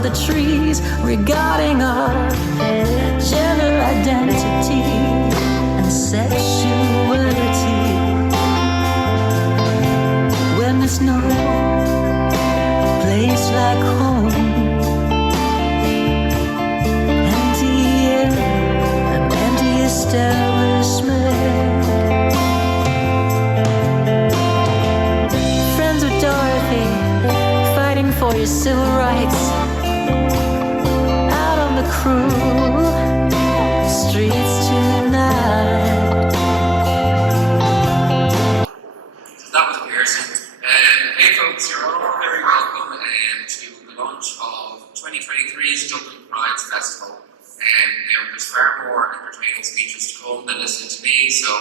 of the trees regarding our gender identity and sexuality. When there's no place like home, empty air, an empty establishment. Friends with Dorothy, fighting for your civil rights. Out on the cruel streets tonight. That was Pearson. Hey folks, you're all very welcome to the launch of 2023's Dublin Pride Festival. There's far more entertaining speeches to come than listening to me, so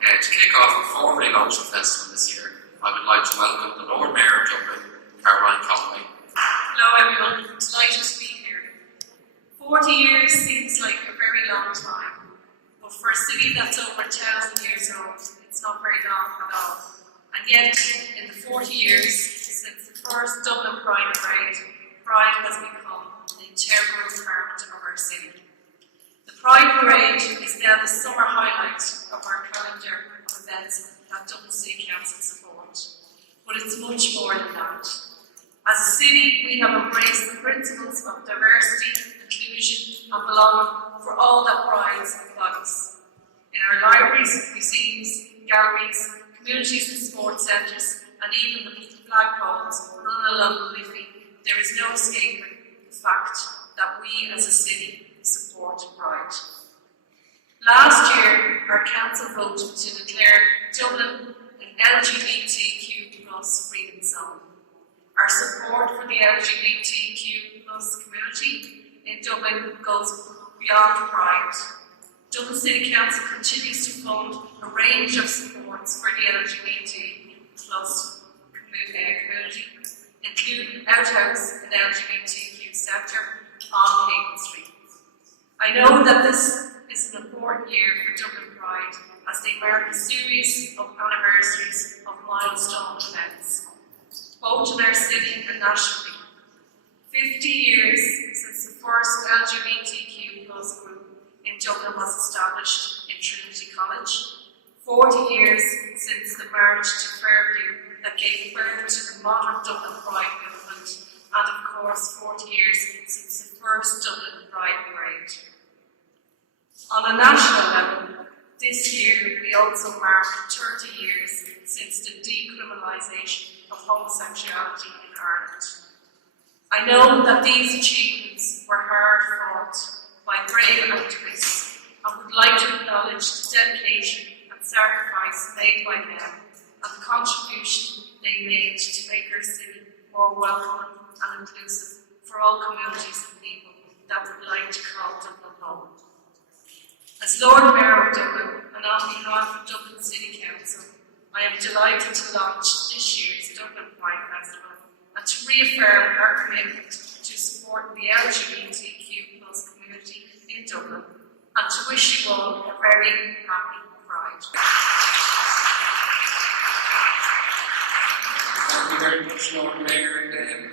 to kick off and formally launch the festival this year, I would like to welcome the Lord Mayor of Dublin, Conway. Hello everyone, delighted to be here. 40 years seems like a very long time, but for a city that's over 1,000 years old, it's not very long at all. And yet, in the 40 years since the first Dublin Pride Parade, Pride has become an integral part of our city. The Pride Parade is now the summer highlight of our calendar of events that Dublin City Council support. But it's much more than that. As a city, we have embraced the principles of diversity, inclusion and belonging for all that Pride embodies. In our libraries, museums, galleries, communities and sports centres, and even the flagpoles run along the Liffey, there is no escaping the fact that we as a city support Pride. Last year, our council voted to declare Dublin an LGBTQ plus freedom zone. Our support for the LGBTQ plus community in Dublin goes beyond Pride. Dublin City Council continues to fund a range of supports for the LGBT plus community, including outhouse and LGBTQ sector on Clayton Street. I know that this is an important year for Dublin Pride as they mark a series of anniversaries of milestone events, both in our city and nationally. 50 years since the first LGBTQ plus group in Dublin was established in Trinity College, 40 years since the march to Fairview that gave birth to the modern Dublin Pride movement, and of course 40 years since the first Dublin Pride Parade. On a national level, this year we also mark 30 years since the decriminalisation of homosexuality in Ireland. I know that these achievements were hard fought by brave activists and would like to acknowledge the dedication and sacrifice made by them and the contribution they made to make our city more welcoming and inclusive for all communities and people that would like to call Dublin home. As Lord Mayor of Dublin and on behalf of Dublin City Council, I am delighted to launch this year's Dublin Pride Festival and to reaffirm our commitment to support the LGBTQ plus community in Dublin and to wish you all a very happy Pride. Thank you very much, Lord Mayor,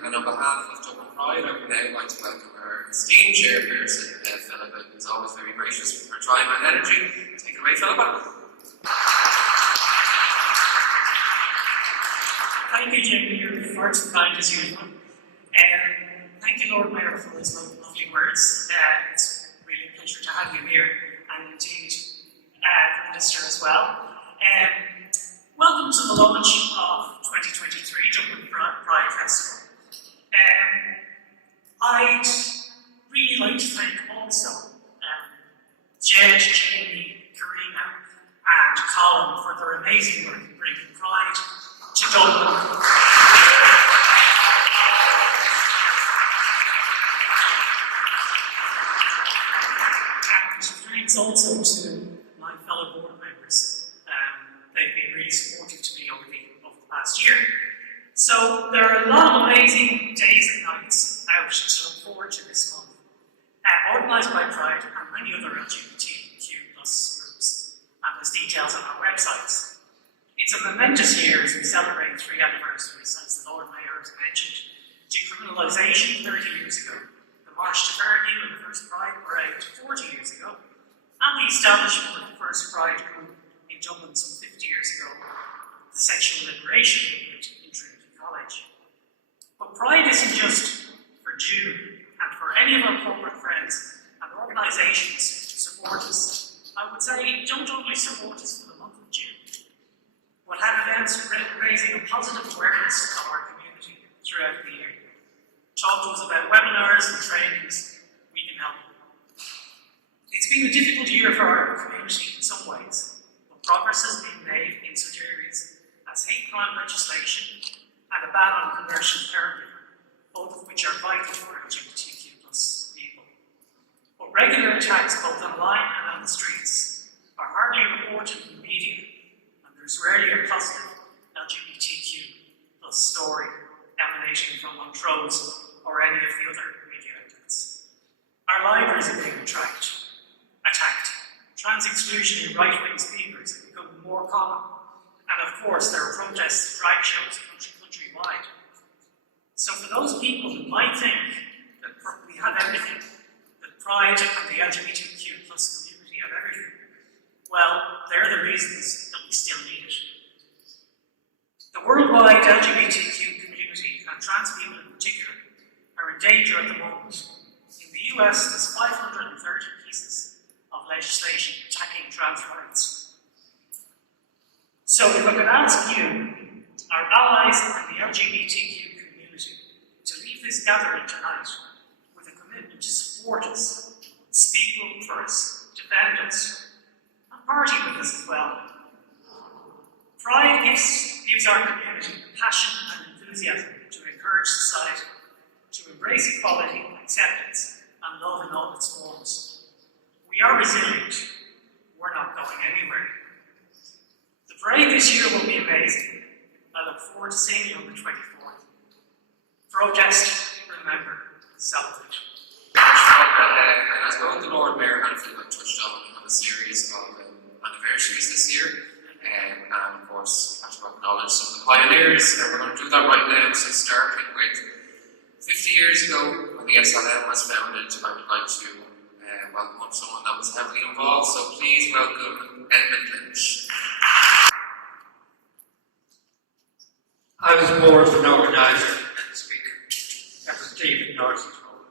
and on behalf of Dublin Pride, I would now like to welcome our esteemed chairperson, Philipp, who is always very gracious with her time and energy. Take it away, Philipp. Thank you, Jamie. You're far too kind as usual. Thank you, Lord Mayor, for those lovely words. It's really a pleasure to have you here, and indeed the Minister as well. Welcome to the launch of 2023 Dublin Pride Festival. I'd really like to thank also Jed, Jamie, Karina, and Colin for their amazing work in bringing Pride to Dublin. And thanks also to my fellow board members. They've been really supportive to me over the past year. So there are a lot of amazing days and nights out to look forward to this month, organised by Pride and many other LGBTQ plus groups, and there's details on our websites. It's a momentous year as we celebrate 3 anniversaries since the Lord Mayor has mentioned decriminalisation 30 years ago. marched to Fairview in the first Pride parade 40 years ago, and the establishment of the first Pride group in Dublin some 50 years ago, the Sexual Liberation Movement in Trinity College. But Pride isn't just for June, and for any of our corporate friends and organisations who support us, I would say don't only support us for the month of June, but have events raising a positive awareness of our community throughout the year. Talk to us about webinars and trainings, we can help you. It's been a difficult year for our community in some ways, but progress has been made in such areas as hate crime legislation and a ban on conversion therapy, both of which are vital for LGBTQ plus people. But regular attacks both online and on the streets are hardly reported in the media, and there's rarely a positive LGBTQ plus story emanating from Montrose or any of the other media outlets. Our libraries are being attacked. Trans-exclusionary right-wing speakers have become more common, and of course there are protests and drag shows countrywide. So for those people who might think that we have everything, that Pride and the LGBTQ plus community have everything, well, they're the reasons that we still need it. The worldwide LGBTQ community, and trans people in particular, are in danger at the moment. In the US, there's 530 pieces of legislation attacking trans rights. So if I could ask you, our allies in the LGBTQ community, to leave this gathering tonight with a commitment to support us, speak up for us, defend us, and party with us as well. Pride gives our community passion and enthusiasm to encourage society to embrace equality, acceptance, and love in all its forms. We are resilient. We're not going anywhere. The parade this year will be amazing. I look forward to seeing you on the 24th. Protest, remember, celebrate. And as both the Lord Mayor and Philipp touched on a series of anniversaries this year, and of course, we have to acknowledge some of the pioneers, and we're going to do that right now. So starting with 50 years ago, when the SLM was founded, I would like to welcome someone that was heavily involved, so please welcome Edmund Lynch. I was more of an organiser than a speaker. That was David Norris's role.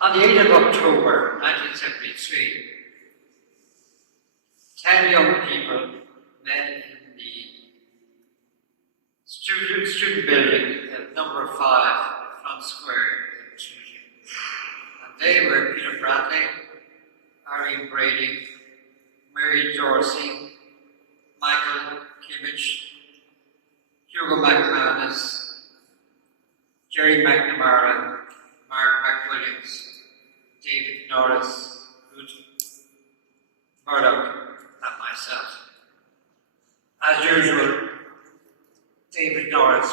On the 8th of October 1973, 10 young people met in the student building at number 5 Front Square in Trinity. And they were Peter Bradley, Irene Brady, Mary Dorsey, Michael Kimmich, Hugo McManus, Jerry McNamara, Mark McWilliams, David Norris, Ruth Murdoch, and myself. As usual, David Norris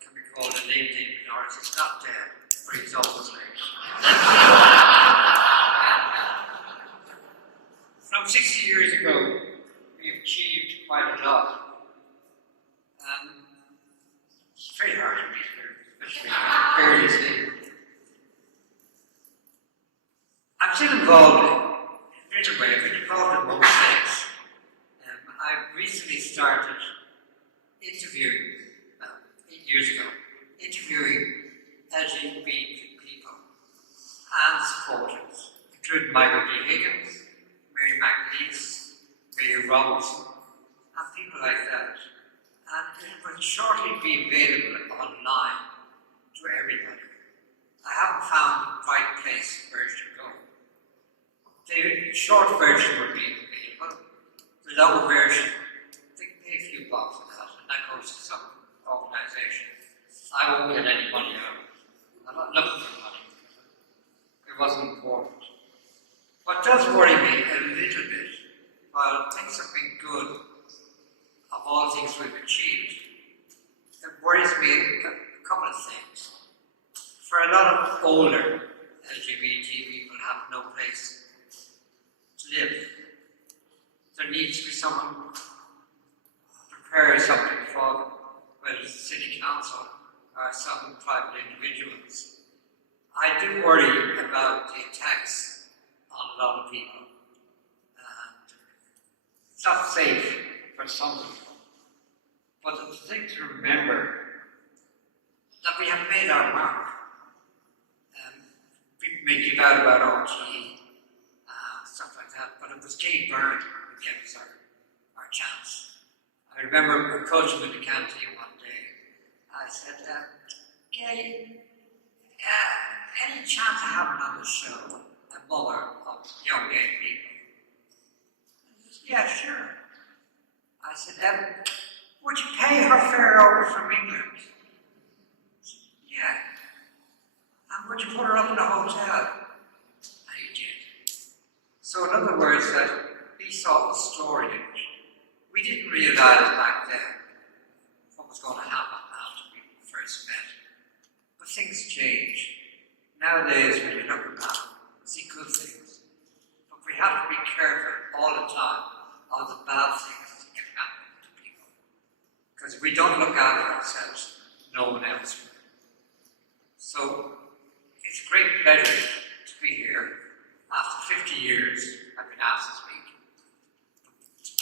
can be called a name David Norris. He's not dead, but he's always late. From 60 years ago, we've achieved quite a lot. It's very hard to be here, especially fairly stable. I'm still involved in a little way. I've been involved in most things. I recently started interviewing, 8 years ago, interviewing LGBT people and supporters, including Michael D. Higgins, Mary McNeese, Mary Robinson, and people like that. And it will shortly be available online to everybody. I haven't found the right place where it should go. The short version will be available. The longer version, they pay a few bucks for that, and that goes to some organisation. I won't get any money out of it. I'm not looking for money. It wasn't important. What does worry me a little bit, while things have been good, of all things we've achieved, it worries me a couple of things. For a lot of older LGBT people have no place to live. There needs to be someone who prepares something involved, whether it's the city council or some private individuals. I do worry about the attacks on a lot of people. And it's not safe for some people. But the thing to remember that we have made our mark. People may give out about RTE, stuff like that, but it was Gay Byrne who gave us our chance. I remember approaching him in the canteen one day. I said, Gay, any chance of having on the show a mother of young gay people? He said, yeah, sure. I said, would you pay her fare over from England? He said, yeah. And would you put her up in a hotel? And he did. So in other words, that he saw the story in it. We didn't realise back then what was going to happen after we first met. But things change. Nowadays, when you look at that, you see good things. But we have to be careful all the time of the bad things that can happen to people. Because if we don't look after ourselves, no one else will. So, it's a great pleasure to be here. After 50 years, I've been asked to speak.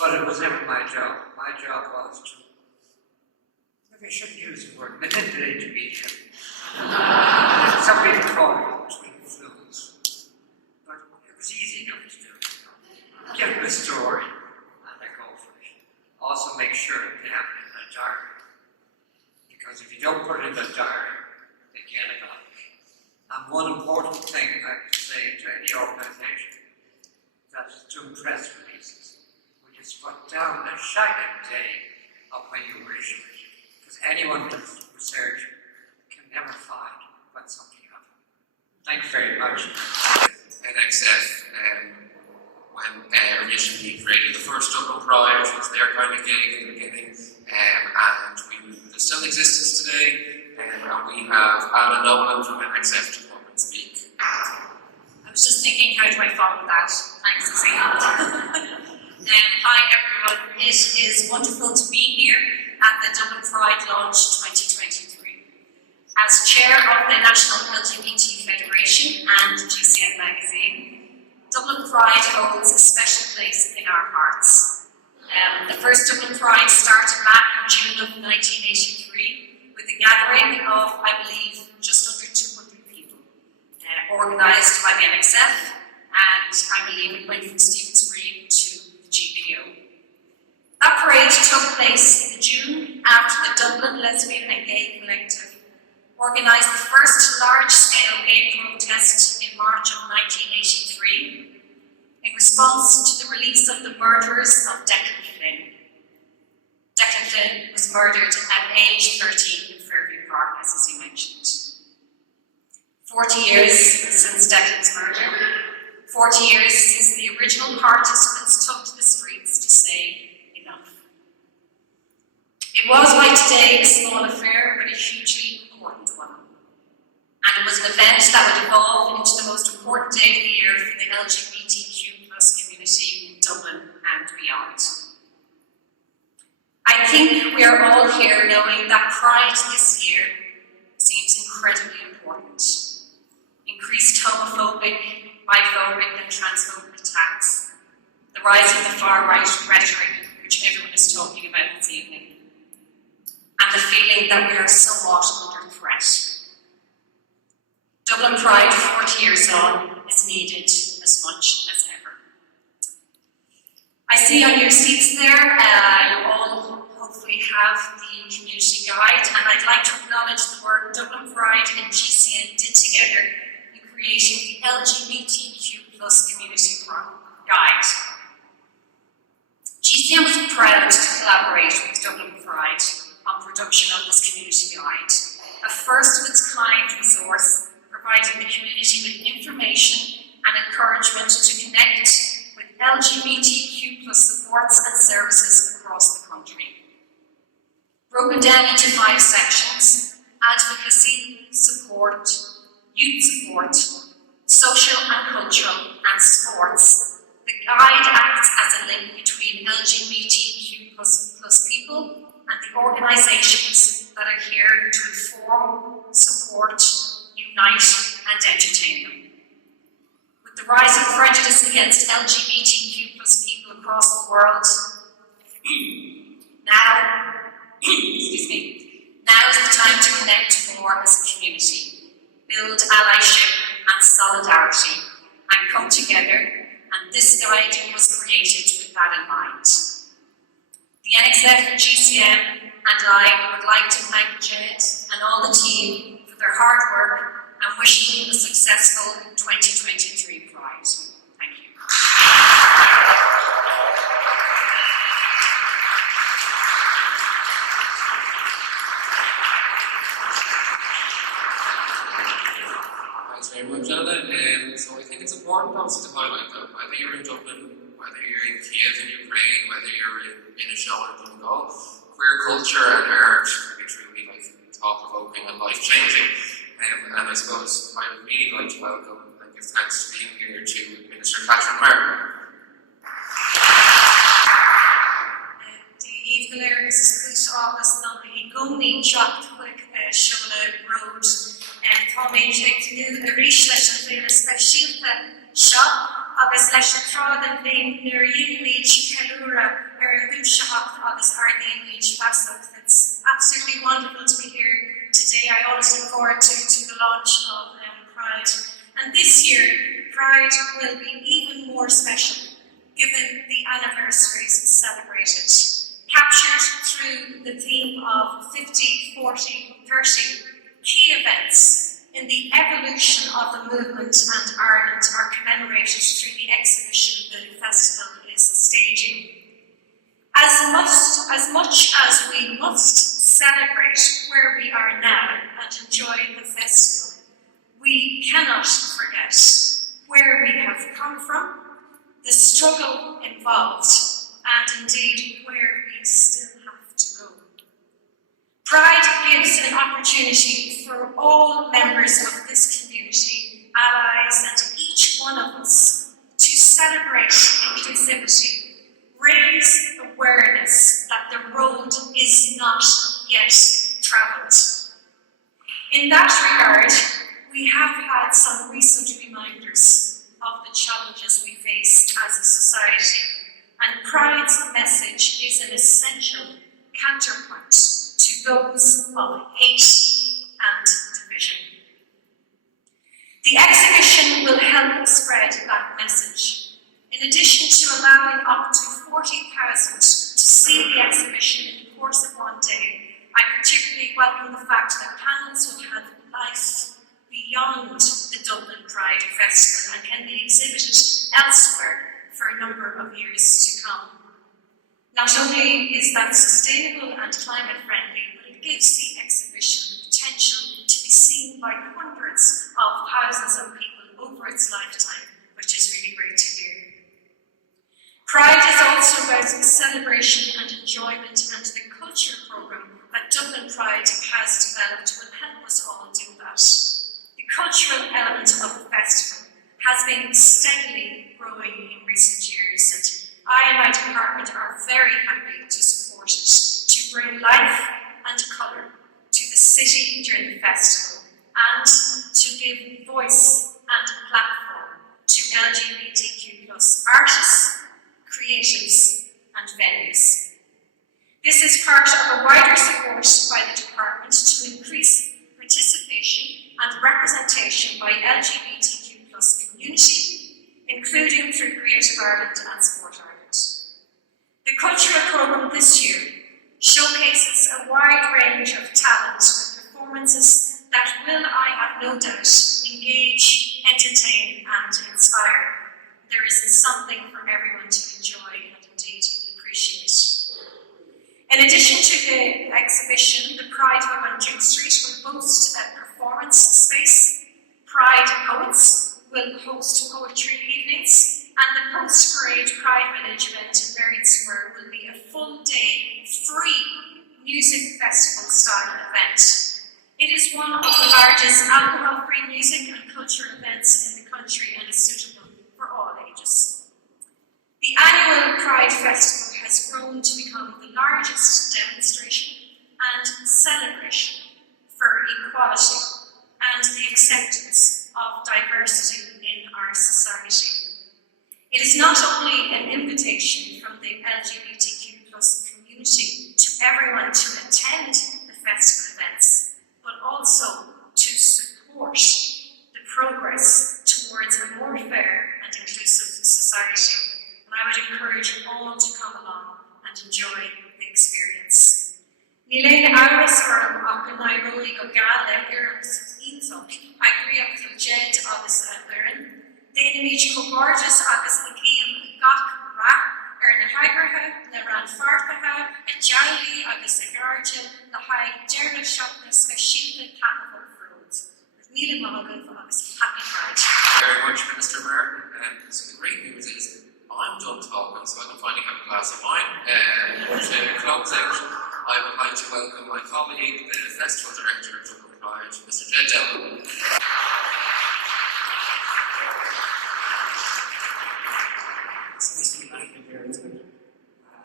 But it was never my job. My job was to, maybe I shouldn't use the word, manipulate the media. Some people call it between fluids. But it was easy enough to do. Give them a story and they go for it. Also make sure that they have it in their diary. Because if you don't put it in their diary, they get it on. And one important thing I can say to any organisation that's doing press releases, we just put down the shining day of when you were issued it. Because anyone does research can never find when something happened. Thank you very much. NXF, when initially created the first Dublin Pride, which was their kind of gig in the beginning, and there's still existence today. And we have Nolan from NXF to come and speak. I was just thinking, how do I follow that? Thanks, Susan. Hi everyone, it is wonderful to be here at the Dublin Pride Launch 2023. As chair of the National LGBT Federation and GCN magazine, Dublin Pride holds a special place in our hearts. The first Dublin Pride started back in June of 1983 with a gathering of, I believe, just under 200 people, organised by the NXF, and I believe it went from Stephen's Green to the GPO. That parade took place in June after the Dublin Lesbian and Gay Collective organised the first large-scale gay protest in March of 1983 in response to the release of the murderers of Declan Flynn. Declan Flynn was murdered at age 13 in Fairview Park, as you mentioned. 40 years since Declan's murder, 40 years since the original participants took to the streets to say enough. It was, like today, a small affair, but a hugely important one. And it was an event that would evolve into the most important day of the year for the LGBTQ+ community in Dublin and beyond. I think we are all here knowing that Pride this year seems incredibly important. Increased homophobic, biphobic and transphobic attacks, the rise of the far-right rhetoric, which everyone is talking about this evening, and the feeling that we are somewhat under threat. Dublin Pride 40 years on is needed as much as ever. I see on your seats there, you all hopefully have the community guide, and I'd like to acknowledge the work Dublin Pride and GCN did together in creating the LGBTQ+ community guide. GCN was proud to collaborate with Dublin Pride on production of this community guide, a first of its kind resource providing the community with information and encouragement to connect with LGBTQ+ supports and services across the country. Broken down into 5 sections: advocacy, support, youth support, social and cultural, and sports, the guide acts as a link between LGBTQ+ people and the organisations that are here to inform, support, unite and entertain them. With the rise of prejudice against LGBTQ plus people across the world, now is the time to connect more as a community, build allyship and solidarity, and come together, and this guide was created with that in mind. The NXF, GCM and I would like to thank Jed and all the team for their hard work and wish them a successful 2023 Pride. Thank you. Thanks very much, Anna. So I think it's important also to highlight that whether you're in Dublin, whether you're in Kiev in Ukraine, whether you're in a show in Donegal, queer culture and art can be truly thought-provoking and life-changing. And I suppose I'd really like to welcome and give thanks to being here to Minister Catherine Mayor. Díomh go léir is cúis agus ná I gcónaí teacht chuig Seola Road tá méid ag tnú a rís leis an bhéile speisialta seo agus leis an trád an bhéin nuair dhéanamid ceiliúra an gúiseacht agus ar dhéanamid feasacht. It's absolutely wonderful to be here today. I always look forward to the launch of Pride. And this year, Pride will be even more special given the anniversaries celebrated. Captured through the theme of 50, 40, 30 key events in the evolution of the movement and Ireland are commemorated through the exhibition the festival is staging. As much as we must celebrate where we are now and enjoy the festival, we cannot forget where we have come from, the struggle involved, and indeed where we still have to go. Pride gives an opportunity for all members of this community, allies, and each one of us to celebrate inclusivity, raise awareness that the road is not yet travelled. In that regard, we have had some recent reminders of the challenges we face as a society, and Pride's message is an essential counterpoint to those of hate and division. The exhibition will help spread that message. In addition to allowing up to 40,000 to see the exhibition in the course of one day, I particularly welcome the fact that panels will have life beyond the Dublin Pride Festival and can be exhibited elsewhere for a number of years to come. Not only is that sustainable and climate friendly, but it gives the exhibition the potential to be seen by hundreds of thousands of people over its lifetime, which is really great to hear. Pride is also about celebration and enjoyment, and the culture programme that Dublin Pride has developed will help us all do that. The cultural element of the festival has been steadily growing in recent years, and I and my department are very happy to support it, to bring life and colour to the city during the festival, and to give voice and platform to LGBTQ plus artists, creatives and venues. This is part of a wider support by the department to increase participation and representation by LGBTQ plus community, including through Creative Ireland and Sport Ireland. The cultural programme this year showcases a wide range of talent with performances that will, I have no doubt, engage, entertain and inspire. There is something for everyone to enjoy and indeed appreciate. In addition to the exhibition, the Pride Hub on Duke Street will boast a performance space. Pride Poets will host poetry evenings, and the post-parade Pride Village event in Berrien Square will be a full-day, free music festival-style event. It is one of the largest alcohol-free music and culture events in the country and is suitable for all ages. The annual Pride Festival has grown to become the largest demonstration and celebration for equality and the acceptance of diversity in our society. It is not only an invitation from the LGBTQ plus community to everyone to attend the festival events, but also to support the progress towards a more fair and inclusive society. And I would encourage all to come along and enjoy the experience. Níl áras orm ach an airoli go gada ar insoch, agriach from Jed agus Baron. Déana míid chomórtas agus a cíam gach ra na haigrithe, na ran fartathe, a jowlí agus a garde, na haig dearna seachnas na síle Catnafel Roads. Míle mágah agus happy Pride. Very much, Minister Martin. So the great news is I'm done talking, so I can finally have a glass of wine. To close out, I would like to welcome my colleague, the Festival Director of Dublin Pride, Mr. Dowling. It's nice to be back in here.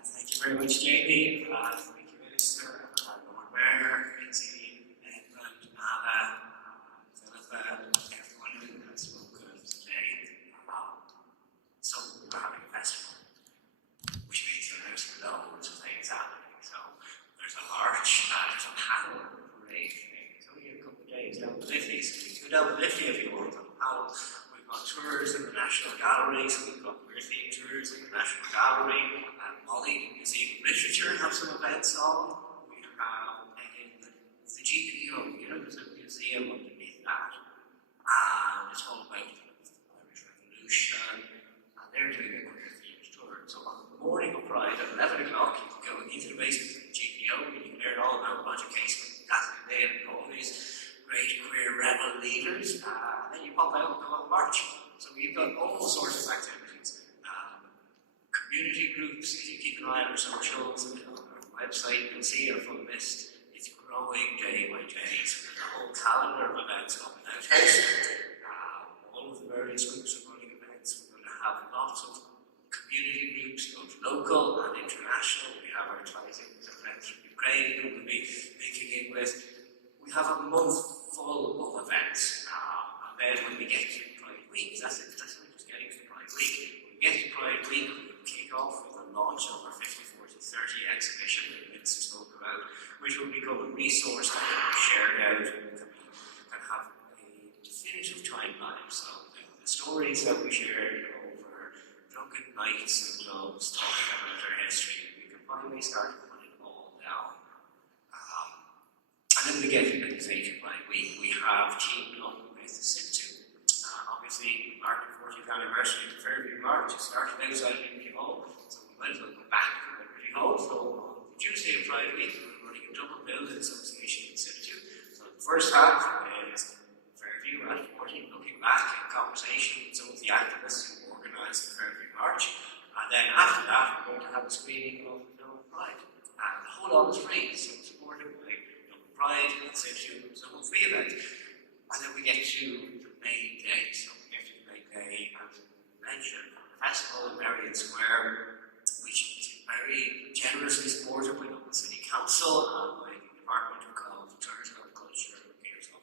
Thank you very much, Jamie. Thank you, Minister, Lord Mayor, Edmund, Philipp, everyone who has spoken today. So we're having a festival, which means there's loads of things happening. So there's a march, there's a panel parade. It's only a couple of days down the Liffey, so you can go down the Liffey if you want on the panel. We've got tours in the National Gallery, so we've got queer-themed tours in the National Gallery. Molly, the Museum of Literature, have some events on. We have the GPO, there's a museum underneath that. And it's all about the Irish Revolution. And they're doing a queer-themed tour. So on the morning of Pride at 11 o'clock, you can go into the basement of the GPO and you can learn all about Roger Casement, Gaeltacht and all these great queer rebel leaders. And then you pop out and go on the march. So we've got all sorts of activities. Community groups, if you keep an eye on our socials and on our website, you can see our full list. It's growing day by day. So there's a whole calendar of events coming out. All of the various groups are running events. We're going to have lots of community groups, both local and international. We have our advising friends from Ukraine who we'll be linking in with. We have a month full of events. And then when we get to Pride Week, that's what we're just getting to Pride Week. When we get to Pride Week, we'll kick off with the launch of our 54 to 30 exhibition that Minister spoke about, which will become a resource that will be shared out and can have a definitive timeline. So the stories that we shared over drunken nights and clubs talking about their history, we can finally start putting it all down. And then we get to the Pride Week. We have teamed up with the Situ. Obviously, marking the 40th anniversary of the Fairview March, it started outside Liberty Hall, so we might as well go back to Liberty Hall. So on the Tuesday of Pride Week, we're running a Dublin Building Association in situ. So the first half is Fairview at 40, looking back in conversation with some of the activists who organised the Fairview March. And then after that, we're going to have a screening of Dublin Pride. And the whole lot is free, so supported by Dublin Pride in situ. It's a whole free event. And then we get to the main day. So we get to the main day, as mentioned, the festival in Marion Square, which is very generously supported by Dublin City Council and by the Department of Tourism and Culture and Gaeltacht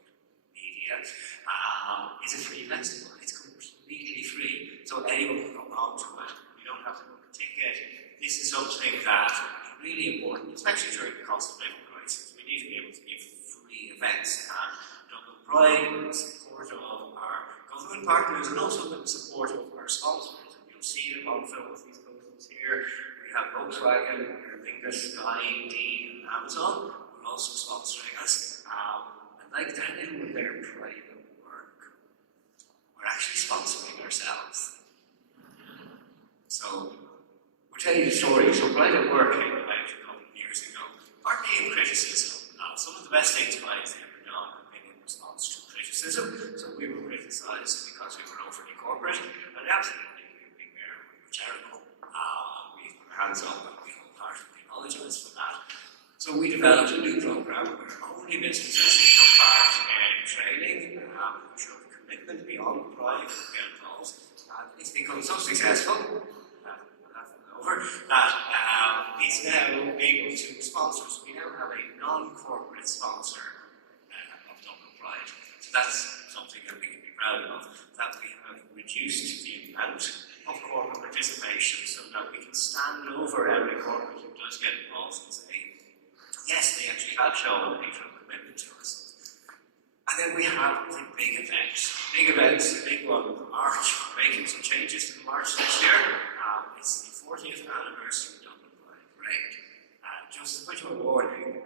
Media. It's a free festival. It's completely free. So anyone can come on to it. You don't have to book a ticket. This is something that is really important, especially during the cost of living crisis. We need to be able to give free events. Pride with the support of our government partners and also with the support of our sponsors. And you'll see them on film with these posters here. We have Volkswagen, Aer Lingus, Sky, Indeed, and Amazon. We're also sponsoring us. And like Daniel with their Pride at Work, we're actually sponsoring ourselves. So we're telling you the story. So Pride at Work came about a couple of years ago, partly in criticism. Some of the best things Pride's ever done have been in response to criticism. So we were criticised because we were overly corporate, and absolutely we were terrible. We put our hands up and we wholeheartedly apologise for that. So we developed a new programme where only businesses took part in training, who showed commitment beyond Pride and get involved. And it's become so successful, over, that is now able to sponsor. So we now have a non-corporate sponsor of Dublin Pride. So that's something that we can be proud of, that we have reduced the amount of corporate participation so that we can stand over every corporate who does get involved and say, yes, they actually have shown a true commitment to us. And then we have the big events. Big events, the big one, the March. We're making some changes to the March this year. It's the 40th anniversary of Dublin Pride Parade. Just to put you on warning,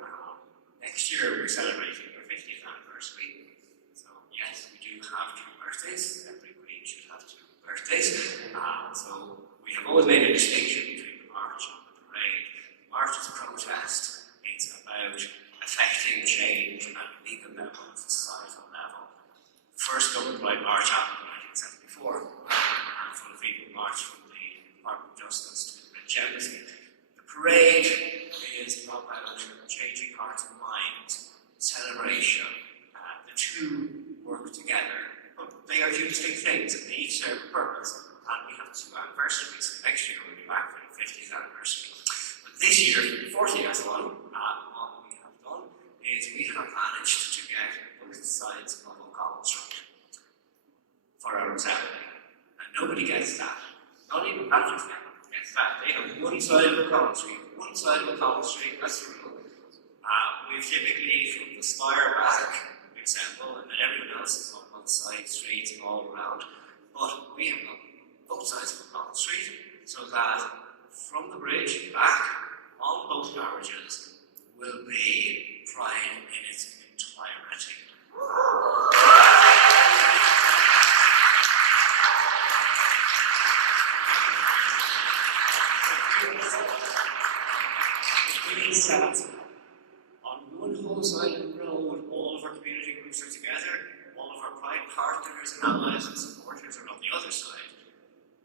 next year we're celebrating our 50th anniversary. So yes, we do have 2 birthdays. Every queen should have 2 birthdays. So we have always made a distinction between the March and the parade. The March is a protest. It's about affecting change at a legal level, at a societal level. The first Dublin Pride March happened in 1974. A handful of people marched from the Department of Justice to the Lynch Embassy. The parade is about changing hearts and minds, celebration. The two work together, but they are 2 distinct things, and they each serve a purpose. And we have 2 anniversaries. Next year we'll be back for the 50th anniversary. But this year, for the 40th one, what we have done is we have managed to get both sides of O'Connell Street for our assembly. And nobody gets that. Not even Patrick's gets that. They have one side of O'Connell Street, one side of O'Connell Street, that's the rule. We've typically, from the spire back, we assemble, and then everyone else is on one side, streets and all around. But we have both sides of O'Connell Street, so that from the bridge back, on both carriages, will be Pride in its entirety. It means that on one whole side of the road, all of our community groups are together, all of our Pride partners and allies and supporters are on the other side,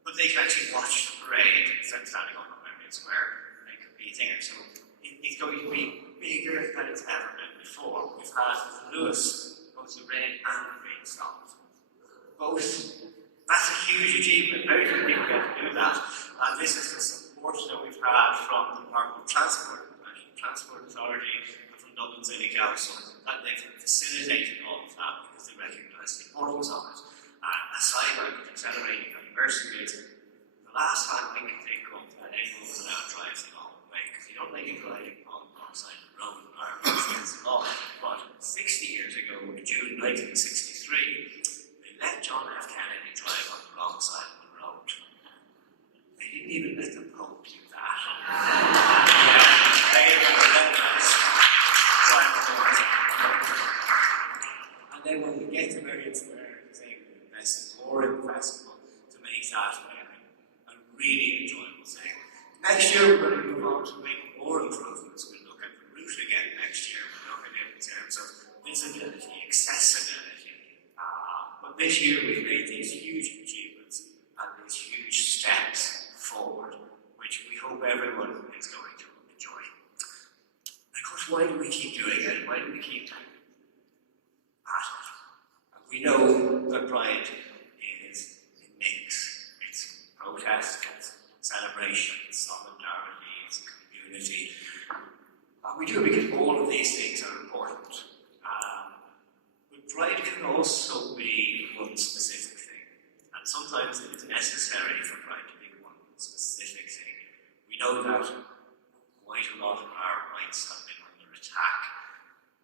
but they can actually watch the parade instead of standing on Memorial Square. They could be there. So it's going to be bigger than it's ever been before. We've had Lewis, both the red and the green songs. Both. That's a huge achievement. Very few people get to do that. And this is the support that we've had from the Department of Transport, the National Transport Authority, and from Dublin City Council, that they've facilitated all of that because they recognise the importance of it. Aside from celebrating anniversaries, the last time I can think of that anyone was allowed to drive the long way, because you don't make it driving on the wrong side of the road in Ireland against the law. But 60 years ago, in June 1963, they let John F. Kennedy drive on the wrong side of the road. They didn't even let the Pope do that. They were relentless. Drive on the wrong side of the road. And then when we get to Marion Square, they invested more in the festival to make that a really enjoyable thing. Next year, we're going to move on to make more improvements. We'll look at the route again next year. We'll look at it in terms of visibility, accessibility. But this year, we've made these huge achievements and these huge steps forward, which we hope everyone is going to enjoy. And of course, why do we keep doing it? Why do we keep at it? We know that Pride is a mix. It's protest, it's celebration, it's solidarity, it's community. We do it because all of these things are important. But Pride can also be one specific thing. And sometimes it is necessary for Pride to be one specific thing. We know that quite a lot of our rights have been under attack.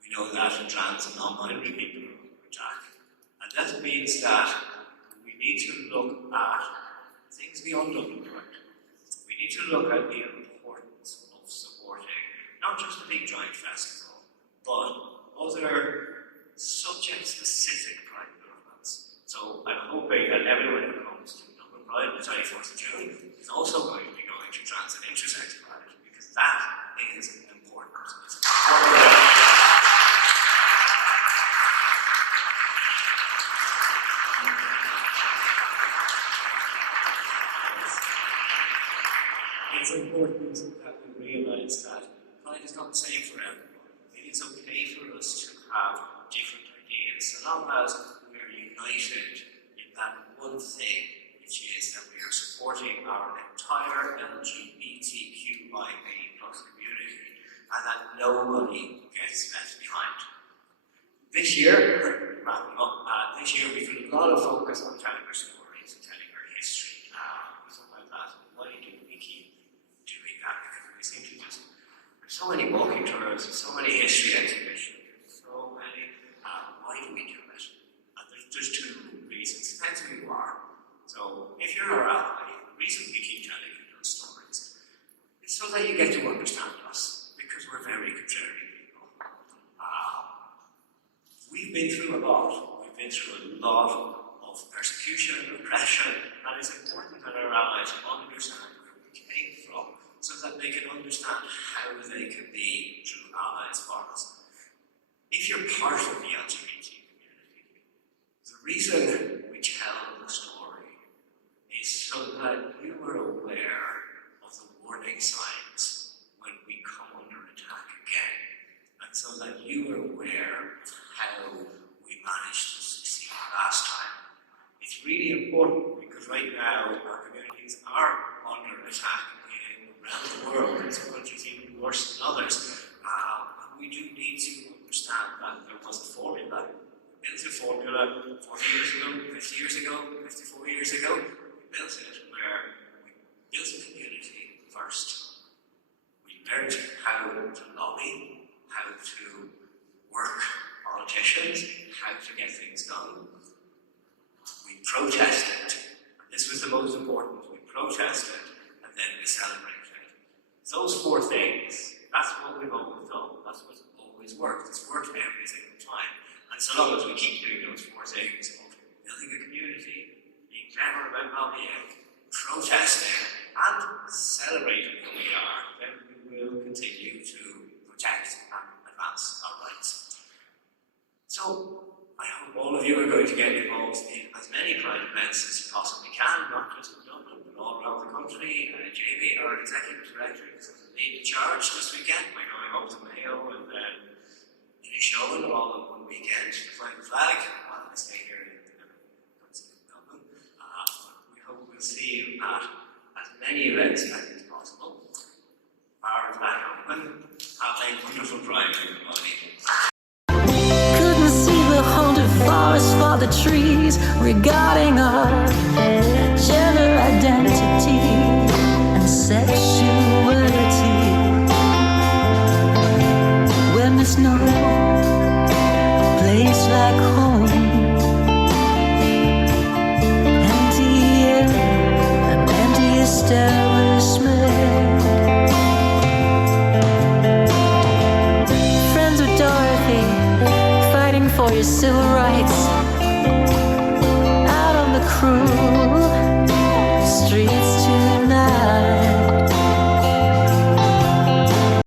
We know that trans and non-binary people are under attack. And that means that we need to look at things beyond Dublin Pride. We need to look at the importance of supporting not just the big giant festival, but other subject-specific Pride movements. So I'm hoping that everyone who comes to Dublin Pride on the 24th of June is also going to be going to Trans and Intersex Pride, because that is important. It's important. It's important that we realise that Pride is not the same for everyone. It is okay for us to have different ideas, so long as we're united in that one thing, which is that we are supporting our entire LGBTQIA plus community and that nobody gets left behind. This year, wrapping up, we've put a lot of focus on telling our stories and telling our history. Something like that. Why do we keep doing that? Because we seem to just, there's so many walking tours, so many history exhibitions, so many, why do we do it? And there's two reasons, depends who you are. So if you're our ally, the reason we keep telling you those stories is so that you get to understand us, because we're very conservative people. We've been through a lot. We've been through a lot of persecution, oppression, and it's important that our allies understand where we came from so that they can understand how they can be true allies for us. If you're part of the LGBT community, the reason we tell the story is so that you are aware of the warning signs when we come under attack again, and so that you are aware of how we managed to succeed last time. It's really important because right now our communities are under attack around the world, in some countries even worse than others. And we do need to understand that there was a formula. We built a formula 40 years ago, 50 years ago, 54 years ago. We built it where we built a community first. We learned how to lobby, how to work politicians, how to get things done. We protested. This was the most important. We protested and then we celebrated. Those four things, that's what we've always done. That's what's always worked. It's worked every single time. And so long as we keep doing those four things of building a community, being clever about lobbying, protesting, and celebrating who we are, then we will continue to protect and advance our rights. So, I hope all of you are going to get involved in as many Pride events as you possibly can, not just in Dublin, but all around the country. Jamie, our executive director, is going to lead the charge this weekend by going up to Mayo and then Lynch all in one weekend to fly the flag. I stay here in Dublin. We hope we'll see you at as many events as possible. Bar is back open. Have a wonderful Pride, everybody. Couldn't see the haunted forest for the trees regarding our gender identity and sexuality. When there's no place like home, empty air, an empty establishment. Friends with Dorothy, fighting for your civil rights.